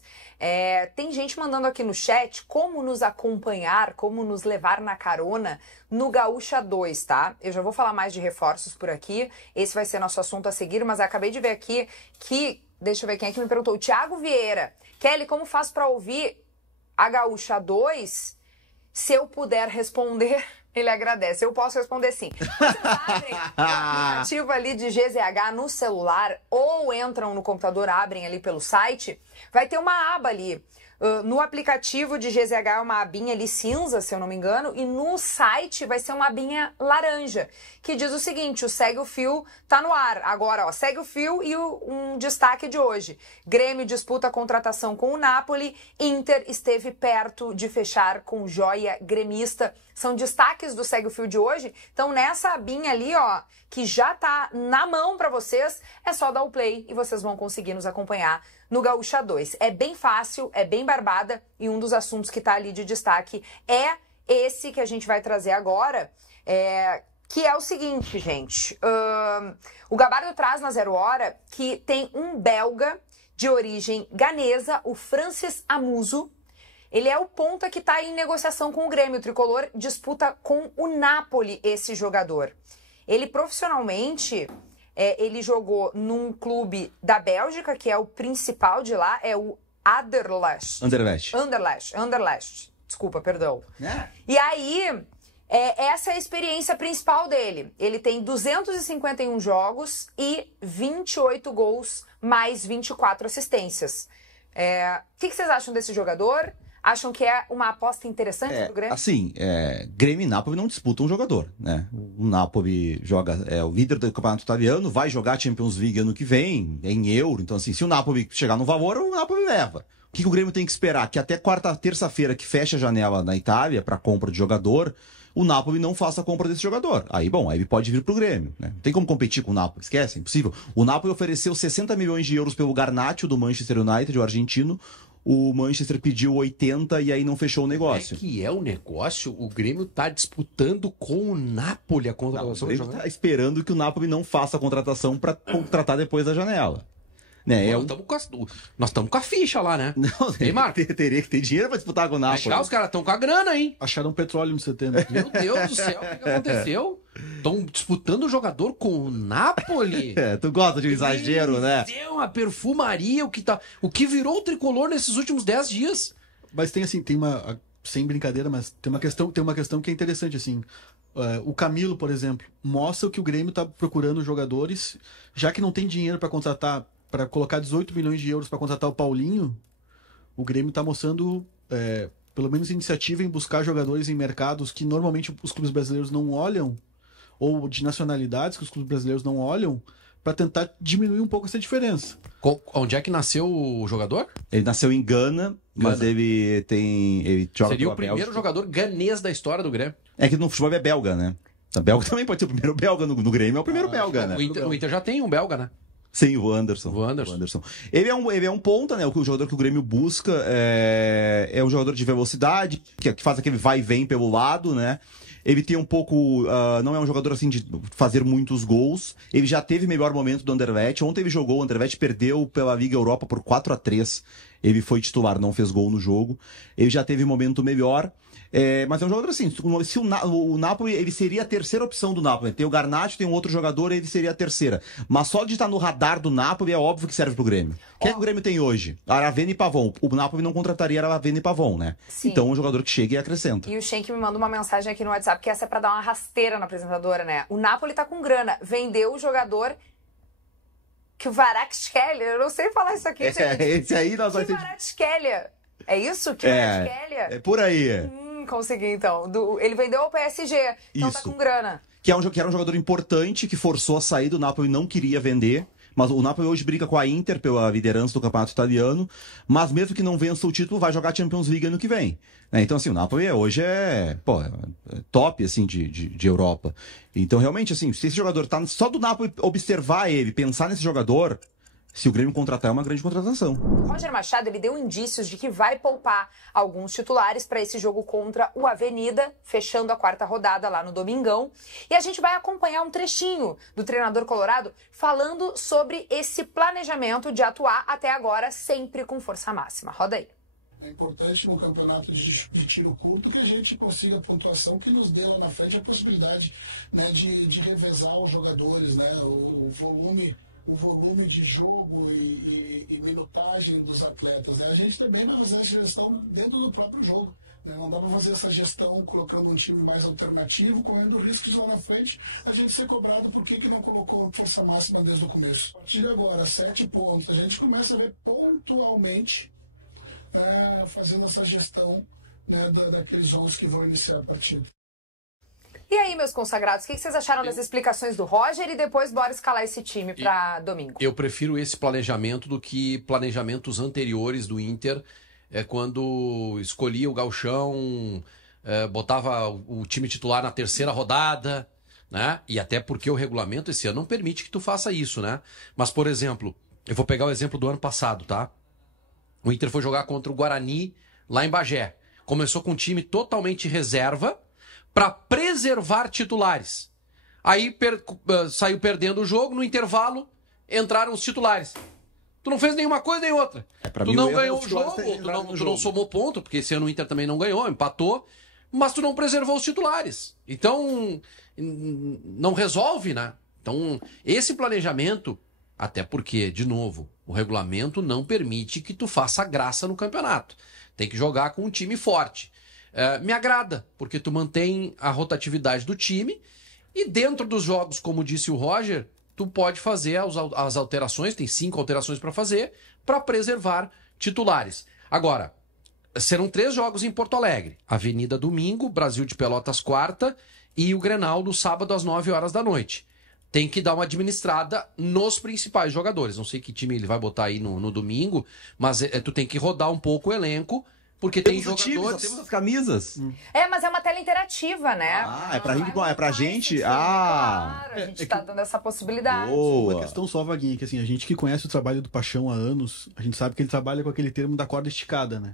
tem gente mandando aqui no chat como nos acompanhar, como nos levar na carona no Gaúcha 2, tá? Eu já vou falar mais de reforços por aqui, esse vai ser nosso assunto a seguir, mas acabei de ver aqui que... Deixa eu ver quem é que me perguntou. O Thiago Vieira. Kelly, como faço para ouvir a Gaúcha 2? Se eu puder responder, ele agradece. Eu posso responder sim. Vocês abrem o aplicativo ali de GZH no celular ou entram no computador, abrem ali pelo site, vai ter uma aba ali. No aplicativo de GZH é uma abinha ali cinza, se eu não me engano, e no site vai ser uma abinha laranja, que diz o seguinte, o Segue o Fio tá no ar. Agora, ó, segue o fio e um destaque de hoje. Grêmio disputa a contratação com o Napoli, Inter esteve perto de fechar com Joia Gremista. São destaques do Segue o Fio de hoje. Então, nessa abinha ali, ó, que já tá na mão para vocês, é só dar o play e vocês vão conseguir nos acompanhar no Gaúcha 2. É bem fácil, é bem barbada e um dos assuntos que tá ali de destaque é esse que a gente vai trazer agora, que é o seguinte, gente. O Gabardo traz na 0 Hora que tem um belga de origem ganesa, o Francis Amuso. Ele é o ponta que está em negociação com o Grêmio. O Tricolor disputa com o Napoli esse jogador. Ele profissionalmente, ele jogou num clube da Bélgica, que é o principal de lá, é o Anderlecht. Desculpa, perdão. E aí, essa é a experiência principal dele. Ele tem 251 jogos e 28 gols, mais 24 assistências. O que vocês acham desse jogador? Acham que é uma aposta interessante do Grêmio? Assim, Grêmio e Napoli não disputam um jogador, né? O Napoli joga, o líder do campeonato italiano, vai jogar Champions League ano que vem, em euro. Então, assim, se o Napoli chegar no valor, o Napoli leva. O que o Grêmio tem que esperar? Que até terça-feira, que fecha a janela na Itália para compra de jogador, o Napoli não faça a compra desse jogador. Aí ele pode vir pro Grêmio, né? Não tem como competir com o Napoli, esquece, é impossível. O Napoli ofereceu 60 milhões de euros pelo Garnacho do Manchester United, o argentino. O Manchester pediu 80 e aí não fechou o negócio. Que é o negócio? O Grêmio tá disputando com o Napoli a contratação. O Grêmio tá esperando que o Napoli não faça a contratação para contratar depois da janela. Né? Nós estamos com a ficha lá, né? Não, teria que ter dinheiro para disputar com o Napoli. Os caras estão com a grana, hein? Acharam petróleo no setembro. Meu Deus do céu, o que aconteceu? Estão disputando o jogador com o Napoli? Tu gosta de um exagero, né? É uma perfumaria, o que virou o Tricolor nesses últimos 10 dias. Mas tem assim, sem brincadeira, mas tem uma questão que é interessante, assim. O Camilo, por exemplo, mostra que o Grêmio está procurando jogadores, já que não tem dinheiro para contratar, para colocar 18 milhões de euros para contratar o Paulinho, o Grêmio está mostrando, pelo menos, iniciativa em buscar jogadores em mercados que normalmente os clubes brasileiros não olham, ou de nacionalidades que os clubes brasileiros não olham, para tentar diminuir um pouco essa diferença. Onde é que nasceu o jogador? Ele nasceu em Gana, mas ele joga Seria pela o primeiro Bélgica. jogador ganês da história do Grêmio. É que no futebol é belga, né? A belga também pode ser o primeiro belga no Grêmio, é o primeiro belga, né? O Inter já tem um belga, né? Sim, o Anderson. O Anderson. Ele é um ponta, né? O jogador que o Grêmio busca é um jogador de velocidade, que faz aquele vai e vem pelo lado, né? Ele tem um pouco... não é um jogador assim de fazer muitos gols. Ele já teve melhor momento do Anderlecht. Ontem ele jogou, o Anderlecht perdeu pela Liga Europa por 4-3. Ele foi titular, não fez gol no jogo. Ele já teve momento melhor. Mas é um jogador assim, se o Napoli, ele seria a terceira opção do Napoli. Tem o Garnacho, tem um outro jogador, ele seria a terceira. Mas só de estar no radar do Napoli é óbvio que serve pro Grêmio. O que é que o Grêmio tem hoje? Aravena e Pavon. O Napoli não contrataria Aravena e Pavon, né? Sim. Então um jogador que chega e acrescenta. E o Schenck me manda uma mensagem aqui no WhatsApp, que essa é pra dar uma rasteira na apresentadora, né? O Napoli tá com grana, vendeu o jogador que o Kvaratskhelia, eu não sei falar isso aqui, gente. Esse aí nós vai ser... Kvaratskhelia. É isso? Kvaratskhelia? É por aí. Consegui, então. Ele vendeu ao PSG, então Isso. tá com grana. Que era um jogador importante, que forçou a sair do Napoli e não queria vender. Mas o Napoli hoje briga com a Inter pela liderança do campeonato italiano. Mas mesmo que não vença o título, vai jogar Champions League ano que vem. Né? Então, assim, o Napoli hoje é top, assim, de Europa. Então, realmente, assim, se esse jogador tá... Só do Napoli observar ele, pensar nesse jogador... Se o Grêmio contratar, é uma grande contratação. Roger Machado, ele deu indícios de que vai poupar alguns titulares para esse jogo contra o Avenida, fechando a 4ª rodada lá no Domingão. E a gente vai acompanhar um trechinho do treinador colorado falando sobre esse planejamento de atuar até agora sempre com força máxima. Roda aí. É importante no campeonato de tiro curto que a gente consiga a pontuação que nos dê lá na frente a possibilidade, né, de revezar os jogadores, né, o volume de jogo e minutagem dos atletas. Né? A gente também vai fazer essa gestão dentro do próprio jogo. Né? Não dá para fazer essa gestão colocando um time mais alternativo, correndo riscos lá na frente, a gente ser cobrado por que não colocou força máxima desde o começo. A partir de agora, 7 pontos, a gente começa a ver pontualmente fazendo essa gestão, né, daqueles 11 que vão iniciar a partida. E aí, meus consagrados, o que vocês acharam das explicações do Roger e depois bora escalar esse time para domingo? Eu prefiro esse planejamento do que planejamentos anteriores do Inter, quando escolhia o gauchão, botava o time titular na 3ª rodada, né? E até porque o regulamento esse ano não permite que tu faça isso, né? Mas, por exemplo, eu vou pegar o exemplo do ano passado, tá? O Inter foi jogar contra o Guarani lá em Bagé. Começou com um time totalmente reserva, para preservar titulares. Aí saiu perdendo o jogo, no intervalo entraram os titulares. Tu não fez nenhuma coisa nem outra. Tu não ganhou o jogo, tu não somou ponto, porque esse ano o Inter também não ganhou, empatou, mas tu não preservou os titulares. Então, não resolve, né? Então, esse planejamento, até porque, de novo, o regulamento não permite que tu faça graça no campeonato. Tem que jogar com um time forte. Me agrada, porque tu mantém a rotatividade do time e dentro dos jogos, como disse o Roger, tu pode fazer as alterações, tem 5 alterações para fazer, para preservar titulares. Agora, serão 3 jogos em Porto Alegre. Avenida domingo, Brasil de Pelotas quarta e o Grenal no sábado às 9 horas da noite. Tem que dar uma administrada nos principais jogadores. Não sei que time ele vai botar aí no domingo, mas tu tem que rodar um pouco o elenco, porque tem jogadores... Temos as camisas. Mas é uma tela interativa, né? É pra gente? Claro, a gente tá dando essa possibilidade. Uma questão só, Vaguinha, que assim, a gente que conhece o trabalho do Paixão há anos, a gente sabe que ele trabalha com aquele termo da corda esticada, né?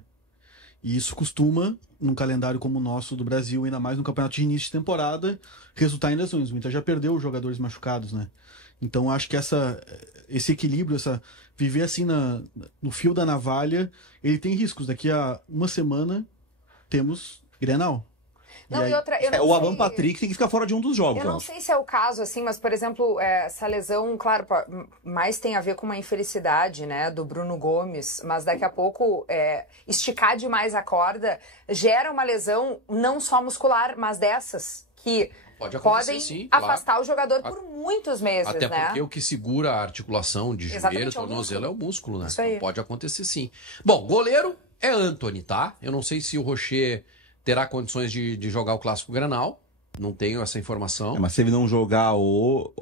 E isso costuma, num calendário como o nosso do Brasil, ainda mais no campeonato de início de temporada, resultar em lesões. O Inter já perdeu os jogadores machucados, né? Então acho que esse equilíbrio, viver assim no fio da navalha, ele tem riscos. Daqui a uma semana temos Grenal. Não, E aí- e outra, eu não O sei- Alan Patrick tem que ficar fora de um dos jogos, Eu não sei se é o caso, assim, mas, por exemplo, essa lesão, claro, mais tem a ver com uma infelicidade, né, do Bruno Gomes, mas daqui a pouco esticar demais a corda gera uma lesão não só muscular, mas dessas que Pode acontecer, podem sim, claro. afastar o jogador por muitos meses, Até né? porque o que segura a articulação de Exatamente, joelho, é o tornozelo, é o músculo, né? Isso aí. Então pode acontecer sim. Bom, goleiro é Antony, tá? Eu não sei se o Rocher terá condições de jogar o Clássico Granal. Não tenho essa informação. Mas se ele não jogar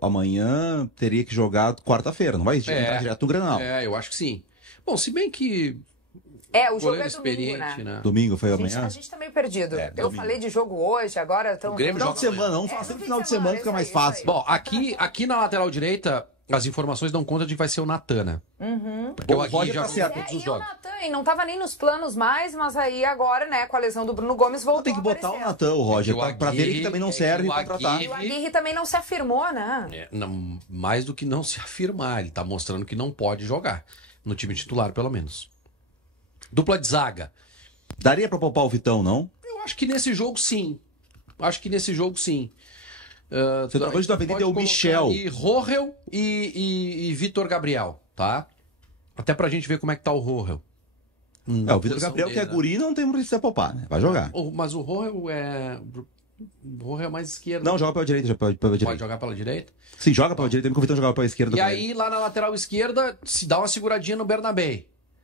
amanhã, teria que jogar quarta-feira, não vai entrar direto no Granal. Eu acho que sim. Bom, se bem que O jogo goleiro é domingo, experiente, né? né? Domingo foi A gente, amanhã? a gente tá meio perdido. Eu domingo. falei de jogo hoje, agora estão... O Grêmio Final de semana, vamos falar sempre final de semana, fica mais fácil. Bom, aqui na lateral direita, as informações dão conta de que vai ser o Natana. Porque Bom, o o Agui Roger já tá jogou certo. todos E os o jogos. Natan, e não tava nem nos planos mais, mas aí agora, né, com a lesão do Bruno Gomes, voltou Tem que botar a o aparecer. Natan, o Roger, É que o pra ver Aguirre- que também não é que serve o e contratar. E o Aguirre também não se afirmou, né? Mais do que não se afirmar, ele tá mostrando que não pode jogar. No time titular, pelo menos. Dupla de zaga. Daria pra poupar o Vitão, não? Eu acho que nesse jogo, sim. Centroavante do Avenida é o Michel. E Rohel e Vitor Gabriel, tá? Até pra gente ver como é que tá o Rohel. O Vitor Gabriel, que é guri, não tem precisa poupar, né? Vai jogar. Mas o Rohel é... O Rohel é mais esquerdo. Não, joga pela direita, pela Pode direita. jogar pela direita. Sim, joga pela direita, porque o Vitão jogava pela esquerda. E também. aí, lá na lateral esquerda, se dá uma seguradinha no Bernabé.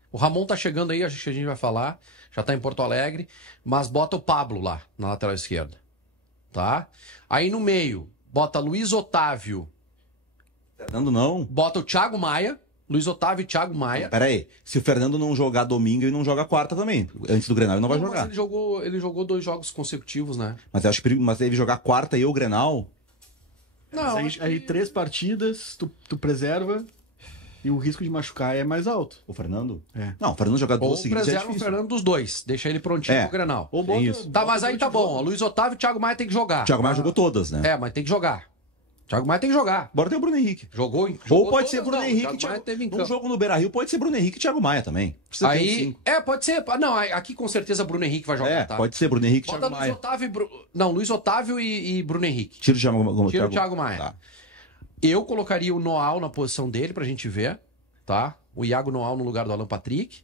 O Ramon tá chegando aí, acho que a gente vai falar. Já tá em Porto Alegre. Mas bota o Pablo lá, na lateral esquerda. Tá? Aí no meio, bota Luiz Otávio. Fernando não. Bota o Thiago Maia. Luiz Otávio e Thiago Maia. Pera aí, se o Fernando não jogar domingo, ele não joga quarta também. Antes do Grenal ele não vai Mas jogar. ele jogou 2 jogos consecutivos, né? Mas eu acho que mas ele jogar quarta e o Grenal, Não, Aí 3 partidas, tu preserva e o risco de machucar é mais alto. o Fernando? É. Não, o Fernando jogar ou duas seguidas é preserva o difícil. Fernando dos dois. Deixa ele prontinho É. pro Grenal. Ou Tem isso. Tá, mas aí tá bom. Ó, Luiz Otávio e Thiago Maia tem que jogar. O Thiago Maia jogou todas, né? Mas tem que jogar. Thiago Maia tem que jogar. Bora ter o Bruno Henrique. Jogou Ou pode ser todas, Bruno não. Henrique. Thiago Maia teve em Num campo. jogo no Beira-Rio pode ser Bruno Henrique e Thiago Maia também. Precisa ter um Aí, cinco. pode ser. Não, aqui com certeza Bruno Henrique vai jogar, tá? Pode ser Bruno Henrique e Bota Thiago Luiz Maia. Otávio Não, Luiz Otávio e Bruno Henrique. Tira o Thiago, Tira o Thiago Maia. Tá. Eu colocaria o Noal na posição dele pra gente ver, tá? O Iago Noal no lugar do Alan Patrick.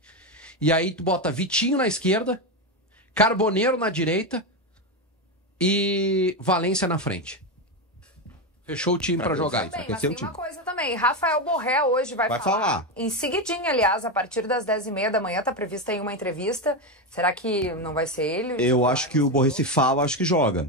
E aí tu bota Vitinho na esquerda, Carboneiro na direita e Valência na frente. Fechou o time pra jogar. Tudo bem, Aquecer mas o tem time. uma coisa também. Rafael Borré hoje vai Vai falar. Em seguidinha, aliás, a partir das 10h30 da manhã, tá prevista aí uma entrevista. Será que não vai ser ele? Eu acho que o Borré se fala, acho que joga.